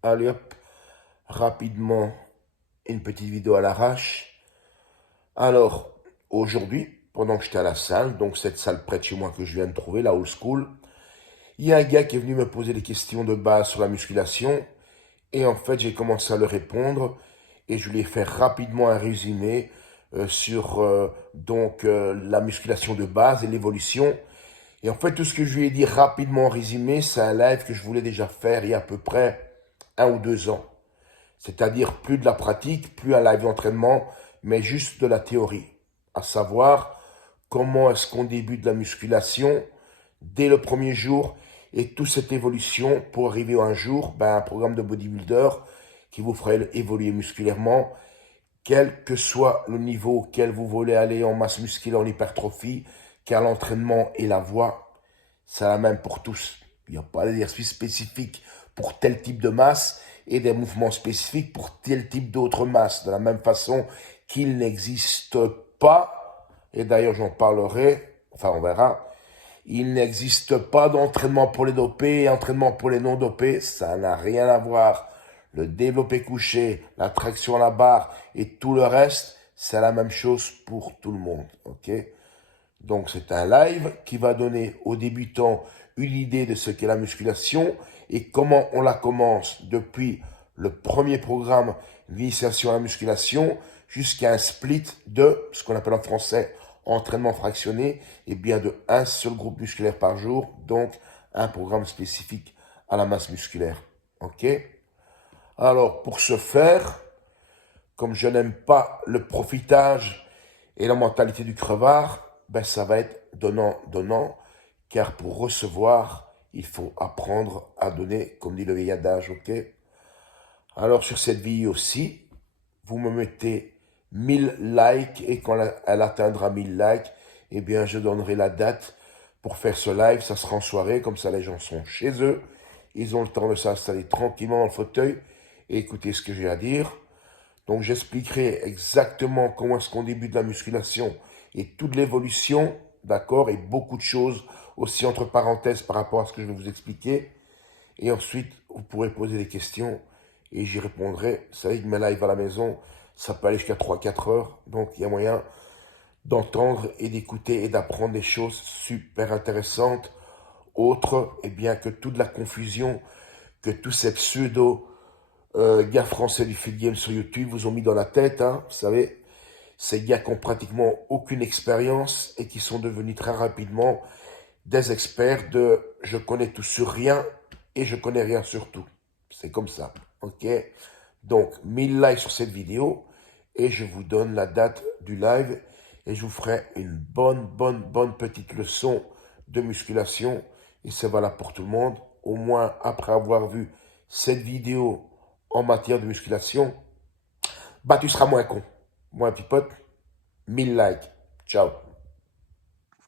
Allez hop, rapidement, une petite vidéo à l'arrache. Alors, aujourd'hui, pendant que j'étais à la salle, donc cette salle près de chez moi que je viens de trouver, la old school, il y a un gars qui est venu me poser des questions de base sur la musculation. Et en fait, j'ai commencé à le répondre et je lui ai fait rapidement un résumé sur la musculation de base et l'évolution. Et en fait, tout ce que je lui ai dit rapidement en résumé, c'est un live que je voulais déjà faire il y a à peu près 1 ou 2 ans. C'est-à-dire plus de la pratique, plus un live d'entraînement, mais juste de la théorie. À savoir, comment est-ce qu'on débute la musculation dès le premier jour et toute cette évolution pour arriver un jour à un programme de bodybuilder qui vous ferait évoluer musculairement, quel que soit le niveau auquel vous voulez aller en masse musculaire, en hypertrophie, car l'entraînement et la voie, c'est la même pour tous. Il n'y a pas d'exercice spécifique pour tel type de masse et des mouvements spécifiques pour tel type d'autre masse. De la même façon qu'il n'existe pas, et d'ailleurs j'en parlerai, enfin on verra, il n'existe pas d'entraînement pour les dopés et entraînement pour les non dopés, ça n'a rien à voir. Le développé couché, la traction à la barre et tout le reste, c'est la même chose pour tout le monde, ok? Donc c'est un live qui va donner aux débutants une idée de ce qu'est la musculation et comment on la commence depuis le premier programme d'initiation à la musculation jusqu'à un split de ce qu'on appelle en français entraînement fractionné et bien de un seul groupe musculaire par jour, donc un programme spécifique à la masse musculaire. Ok? Alors pour ce faire, comme je n'aime pas le profitage et la mentalité du crevard, ben ça va être donnant, car pour recevoir, il faut apprendre à donner, comme dit le vieil adage, ok? Alors sur cette vidéo aussi, vous me mettez 1000 likes et quand elle atteindra 1000 likes, eh bien je donnerai la date pour faire ce live. Ça sera en soirée, comme ça les gens sont chez eux. Ils ont le temps de s'installer tranquillement dans le fauteuil et écouter ce que j'ai à dire. Donc j'expliquerai exactement comment est-ce qu'on débute la musculation et toute l'évolution, d'accord, et beaucoup de choses aussi entre parenthèses par rapport à ce que je vais vous expliquer. Et ensuite, vous pourrez poser des questions et j'y répondrai. Vous savez que mes lives à la maison, ça peut aller jusqu'à 3 4 heures. Donc il y a moyen d'entendre et d'écouter et d'apprendre des choses super intéressantes. Autre, et bien que toute la confusion que tous ces pseudo gars français du Fit Game sur YouTube vous ont mis dans la tête, hein, vous savez, ces gars qui ont pratiquement aucune expérience et qui sont devenus très rapidement des experts de je connais tout sur rien et je connais rien sur tout. C'est comme ça, ok? Donc, 1000 likes sur cette vidéo et je vous donne la date du live et je vous ferai une bonne petite leçon de musculation et c'est valable pour tout le monde. Au moins, après avoir vu cette vidéo en matière de musculation, bah tu seras moins con. Moi, un petit pote, 1000 likes. Ciao.